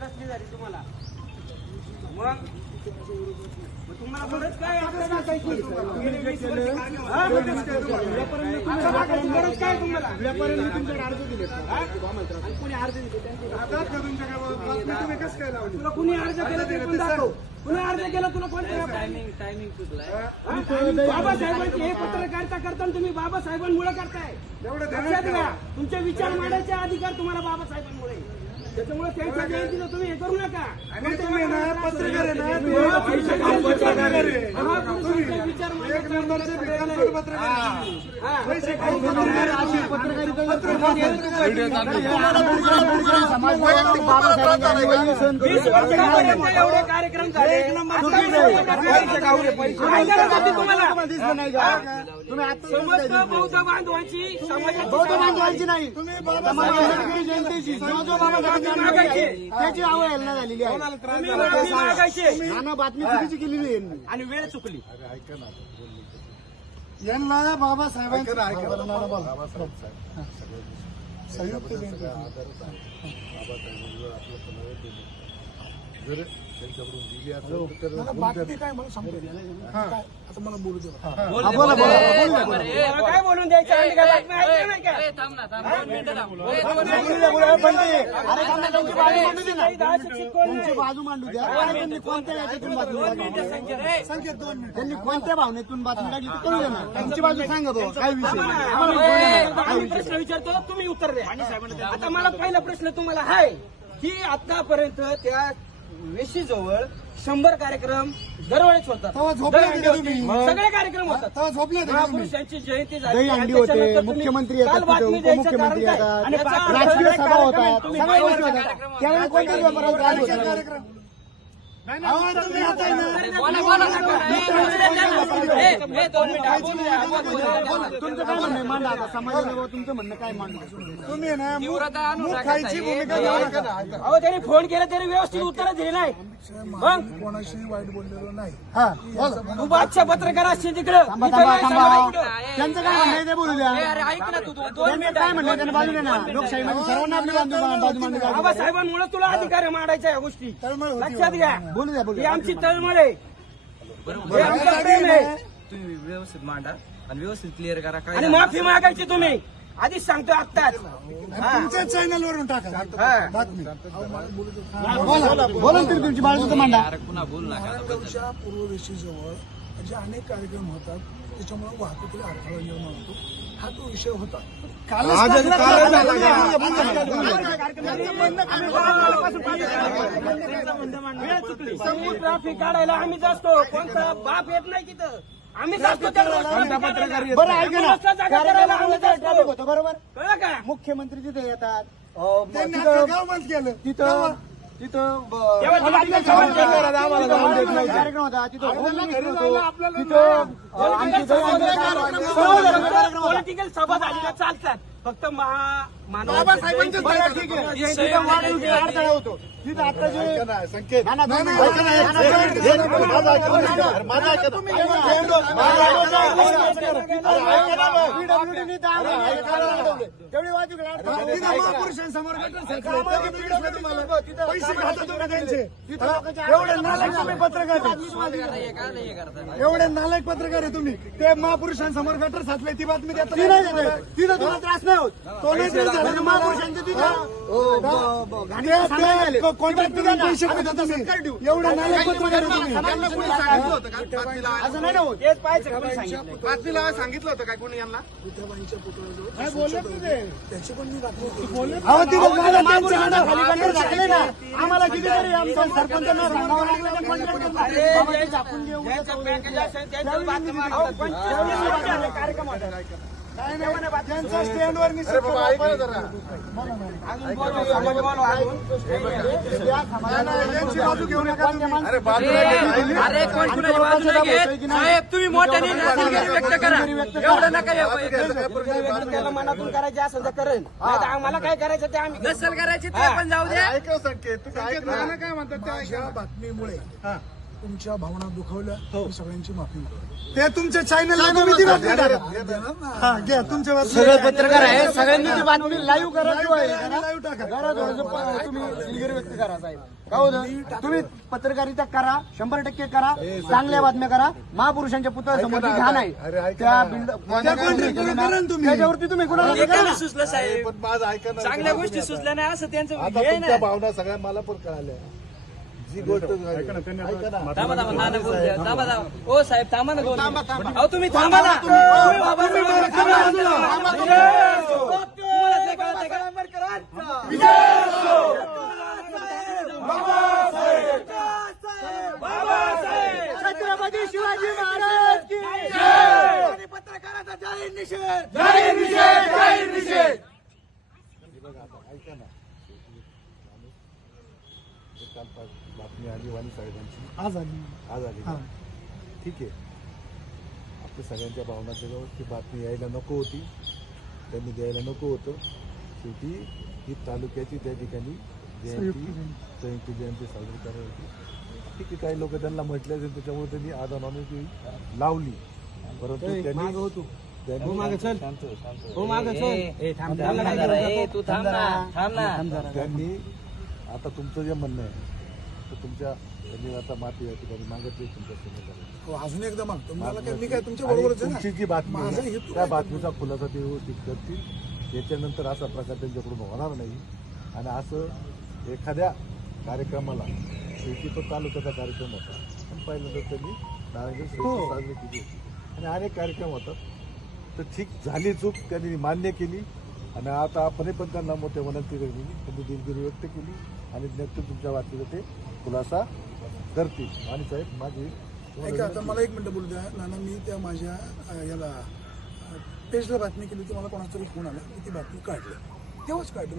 कसली झाली तुम्हाला. मग? तुम्हाला काय काय? हा? तुम्हाला कोणी अर्ज दिले तुला कुणी अर्ज केला ते पण दाखव. कुणी अर्ज केला तुला कोणत्या टायमिंग टायमिंग बाबासाहेबांची हे? पत्रकारिता करताना तुम्ही बाबासाहेबांमुळे करताय. लक्षात घ्या. तुमचे विचार मांडायचे अधिकार तुम्हाला बाबासाहेबांमुळे. त्याच्यामुळे त्यांच्या जयंतीला तुम्ही हे करू नका. पत्रकार आहे ना महापुरुषांचे विचार वीस वर्षापर्यंत एवढे कार्यक्रम झाले. बौद्ध बांधवांची बौद्ध बांधवांची नाही. त्याची अवहेलना झालेली आहे. बातमी चुकीची केलेली आहे. आणि वेळ चुकली. यांना बाबासाहेबांचं संयुक्त जर त्यांच्याकडून दिली असेल तर मला बातमी काय मला सांगतो काय आता मला बोलू दे हा, बोला बोला बोला बोला मला काय बोलून द्यायचं आम्ही काय बातमी ऐकली नाही का पण ते- अरे त्यांना त्यांची बाजू मांडू दे ना काही दहा शिक्षक कोण त्यांची नाही. बाजू मांडू द्या आणि त्यांनी कोणत्या याच्यातून बातमी काढली? संकेत दोन मिनिट त्यांनी कोणत्या भावनेतून बातमी काढली ती करू दे ना त्यांची बाजू सांगा भाऊ काय विषय आम्हाला बोलू नका. आम्ही प्रश्न विचारतो तुम्ही उत्तर द्या आता मला पहिला प्रश्न तुम्हाला आहे की आतापर्यंत त्या वेशीजवळ शंभर कार्यक्रम दरवेळेस होतात तेव्हा झोपले होते का तुम्ही? सगळे कार्यक्रम होतात तेव्हा झोपले होते का तुम्ही? महापुरुषांची जयंती झाली दही अंडी आणि होते त्याच्यानंतर तुम्ही मुख्यमंत्री येतात काल बातमी तिथं, द्यायचं उपमुख्यमंत्री कारण काय? येतात आणि याचा अर्थ राजकीय काय सभा कार्यक्रम होतात तुम्ही सगळ्या गोष्टी बरोबर होतात त्यावेळी कोणत्या व्यापारात राज होत नाही. कार्यक्रम अहो, तुम्ही आता आहे ना, तुमचं काय म्हणणं आहे? मांडा आता. समाजाला तुमचं म्हणणं काय मांडू? तुम्ही आहे ना मुख- मुख खायची भूमिका घ्या ना. अहो त्यांनी फोन केला तरी व्यवस्थित उत्तर दिली नाही. मग कोणाशी वाईट बोललेलो नाही. हा बोला. तू बादशा पत्रकार असशील तिकडं. थांबा इथं थांबा नाही थांबा. सांगायला इकडं. त्यांचं काय म्हणणं आहे ते बोलू द्या. ऐक ना तू दोन त्यांचं मिनिटं काय म्हणणं आहे त्यांना बाजू ना? लोकशाहीमध्ये सर्वांना आपली बाजू बाजू मांडली. बाबासाहेबांमुळे तुला अधिकार आहे मांडायच्या या गोष्टी. तळमळ होती लक्षात घ्या. बोलू द्या बोलू ही द्या आमची तळमळ आहे. हे आमचं प्रेम आहे. तुम्ही व्यवस्थित मांडा आणि व्यवस्थित क्लिअर करा काय आणि माफी मागायची तुम्ही. आधीच सांगतो आत्ताच. तुमच्या चॅनल वरून टाका. बातमी. बोला. बोला ना तुम्ही तुमची पुन्हा बोल नका नागपूरच्या पूर्ववेशीजवळ जे अनेक कार्यक्रम होतात त्याच्यामुळे वाहतुकीला अडथळा निर्माण होतो. हा तो विषय होता. ट्रॅफिक काढायला आम्हीच असतो. कोणता बाप येत नाही तिथं. बरं ऐका ना होतं बरोबर? कळलं का? मुख्यमंत्री तिथे येतात तिथं- तिथं तिथं. कार्यक्रम होता होम मिनिस्टर होतो आमची. पॉलिटिकल सभा झालेल्या चालतात फक्त महा अडथळा होतो. तिथं आता जे संकेत. तेवढी महापुरुषांसमोर. पैसे खाता तुम्ही त्यांचे. एवढे नालायक तुम्ही पत्रकार आहे. एवढे नालायक पत्रकार आहे तुम्ही. ते महापुरुषांसमोर गटर साचले ती बातमी. तिथं तुम्हाला त्रास नाही होत. तो नाही म्हणजे महापुरुषांचं तिथं अं, ब- ब- घाणीचे सामान ते- झाले. ते कॉन्ट्रॅक्ट ती करून बातमी पैसे तुम्ही. एवढे तुम्ही. असं नाही ना होत. तेच सांगितलं? काय त्याची पण मी गटर टाकले ना. आम्हाला कितीतरी आमच्या सरपंचांना सांगावं लागलं. पण कार्यक्रम. काय नाही त्यांच्या स्टँडवर निश्चित अरे बाजू घेऊ नका कोण कुणाची बाजू नाही घेत? साहेब तुम्ही मोठ्याने नागरिक व्यक्त करा. एवढं नका त्याला मनातून करायचे असेल तर करेन. नाही तर आम्हाला काय करायचं ते आम्ही. नसल करायचे ते पण जाऊ द्या. संकेत. तू काय संकेत नाना काय म्हणतात त्या. बातमीमुळे तुमच्या भावना दुखावल्या मी सगळ्यांची माफी मागतो. ते तुमच्या हा घ्या तुमच्या सगळे पत्रकार आहे सगळ्यांनी ती बातमी लाईव्ह करा किंवा हे करा. लाईव्ह टाका. जरा थोडंसं प- तुम्ही दिलगिरी व्यक्त करा साहेब. काय होतं? तुम्ही पत्रकारिता करा शंभर टक्के करा चांगल्या बातम्या करा. महापुरुषांच्या पुतळ्यासमोर जी घाण आहे ऐका त्या ना. बिल्ड- त्या कॉन्ट्रॅक्टरला करा ना तुम्ही. त्याच्यावरती तुम्ही करा सुचलं साहेब पण माझं ऐका ना चांगल्या गोष्टी सुचल्या नाही असं त्यांचं आता हे तुमच्या भावना सगळ्या मला पण कळाल्या. जी गोष्ट ऐका ना थांबा थांबा नाना बोलतोय थांबा थांबा. ओ साहेब थांबा ना दोन अहो तुम्ही थांबा ना. तुम्ही. बाबा तुम्हाला जे कळतंय का? छत्रपती शिवाजी महाराज की आणि पत्रकाराचा जाहीर निषेध. जाहीर निषेध जाहीर निषेध. ऐका ना. काल बातमी आली वाणी साहेबांची. आज आली. आज आली? ठीक आहे. आपल्या सगळ्यांच्या भावना त्याच्यावर ती बातमी यायला नको होती. त्यांनी द्यायला नको होतं. शेवटी ही तालुक्याची त्या ठिकाणी जयंती संयुक्त जयंती. साजरी करायची होती. ठीक आहे काही लोक त्यांना म्हटले असेल त्याच्यामुळे त्यांनी आदानाने ती लावली. परंतु त्यांनी त्यांनी हो, शांत हो. ए, थांब ना जरा. ए, तू थांब ना. थांब ना. त्यांनी आता तुमचं जे म्हणणं आहे तर तुमच्या त्यांनी आता माफी या ठिकाणी मागितली तुमच्यासमोर हो, अजून एकदा मागतो मला काय मी काय तुमच्या आणि बरोबरच आहे ना? तुमची जी बातमी माझा आहे, हेतू त्या काय? बातमीचा खुलासा ते व्यवस्थित करतील. याच्यानंतर असा प्रकार त्यांच्याकडून होणार नाही. आणि असं एखाद्या कार्यक्रमाला शेवटी तो तालुक्याचा कार्यक्रम होता. पण पहिल्यांदा त्यांनी नारायण हो. साजरी केली होती. आणि अनेक कार्यक्रम होतात. तर ठीक झाली चूक त्यांनी मान्य केली. आणि आता आपण पण त्यांना मोठ्या केली त्यांनी दिलगिरी व्यक्त केली. आणि नक्की तुमच्या बातमीचा ते खुलासा करतील. आणि साहेब माझी ऐका आता मला एक मिनिट बोलू द्या. नाना मी त्या माझ्या याला पेजला बातमी केली होती मला कोणाचा तरी फोन आला. की ती बातमी काढली. तेव्हाच काढली.